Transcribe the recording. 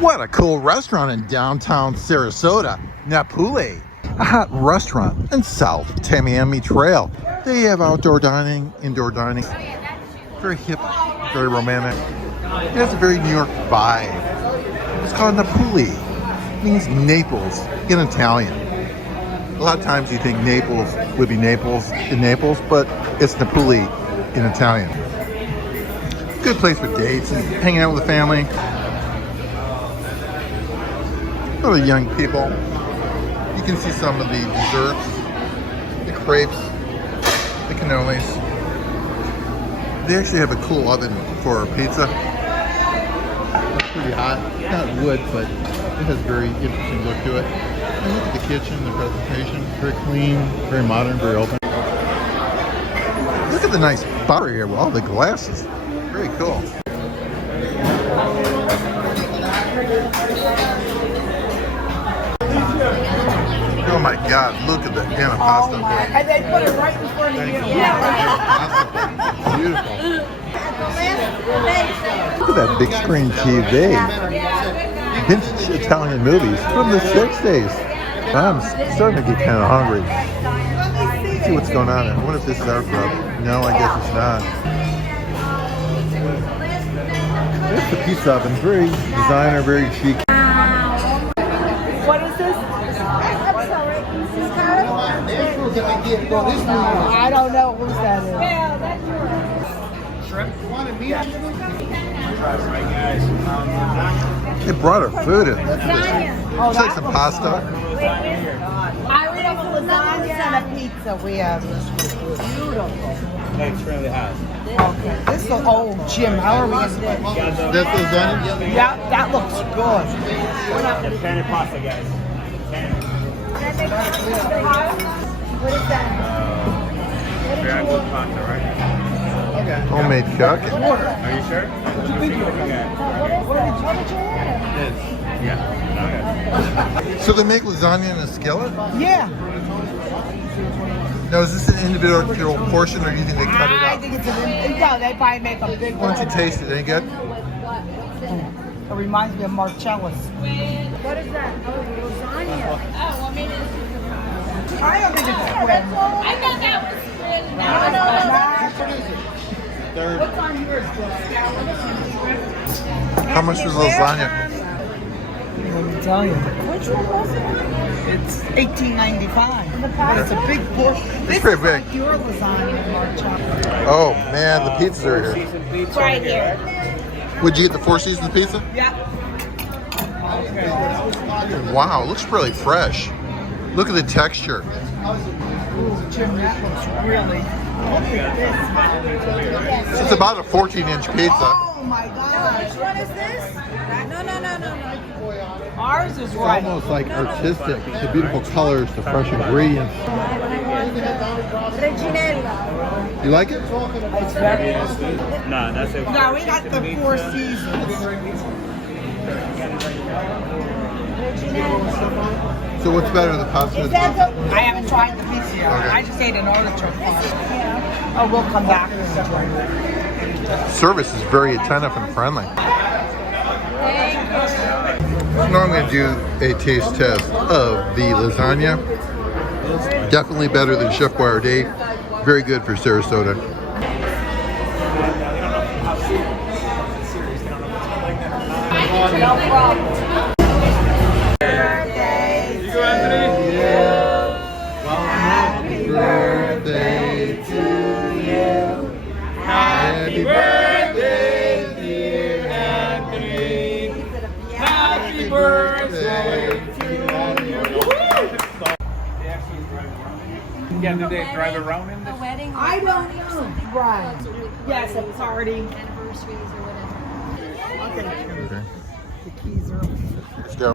What a cool restaurant in downtown Sarasota, Napule, a hot restaurant in South Tamiami Trail. They have outdoor dining, indoor dining. Very hip, very romantic. It has a very New York vibe. It's called Napule. It means Naples in Italian. A lot of times you think Naples would be Naples in Naples, but it's Napule in Italian. Good place for dates and hanging out with the family. A lot of young people. You can see some of the desserts, the crepes, the cannolis. They actually have a cool oven for pizza. It's pretty hot. It's not wood, but it has a very interesting look to it. And look at the kitchen, the presentation. Very clean, very modern, very open. Look at the nice bar here with all the glasses. Very cool. Oh my God, look at the antipasta. Oh my, and they put it right in front of you. Beautiful. Look at that big screen TV. Vintage Italian movies from the 60s. I'm starting to get kind of hungry. Let's see what's going on. I wonder if this is our club. No, I guess it's not. There's the pizza oven. Very designer, very chic. What is this? I don't know whose that is. Shrimp? They brought our food in. Oh, Take some pasta. I would have a lasagna and a pizza. We have beautiful. It's really hot. Okay, this is old Jim. How are we going to do it? That's lasagna? Yeah, that looks good. The pan and pasta, guys. What is that? Very good pasta, right? Okay. Homemade chuck. Are you sure? Okay. Yeah. Okay. So they make lasagna in a skillet? Yeah. Now, is this an individual portion, or do you think they cut it I up? think it's no, they probably make a big Why one. don't you taste it? Any good? It reminds me of Marcellus. What is that? Oh, lasagna. Oh, I mean, I don't think it's squid. I thought that was squid. No. What's on yours, How much was the lasagna? Let me tell you. Which one was it? It's $18.95. It's a big portion. This pretty is big. like your lasagna, Marcellus. Oh man, the pizzas are here. It's right here. Would you get the Four Seasons pizza? Yeah. Wow, it looks really fresh. Look at the texture. Ooh, Jim, that looks really. Look at this. It's about a 14-inch pizza. Oh my gosh. What is this? No. Ours is It's right. almost like artistic. The beautiful colors, the fresh ingredients. You like it? It's very No, that's it. No, we got the Four Seasons. So what's better, the pasta or the pizza? I haven't tried the pizza yet. Okay. I just ate an artichoke. Oh, we'll come back and enjoy it. Service is very attentive and friendly. Now I'm going to do a taste test of the lasagna. Definitely better than Chef Boyardee. Very good for Sarasota. No problem. Happy birthday to you. Happy birthday, dear Anthony. Happy birthday to you. Yeah, do they drive around in this? Wedding. I don't know. Right. Yes, a party. Anniversaries or whatever. Okay. Okay, The keys are. let's go.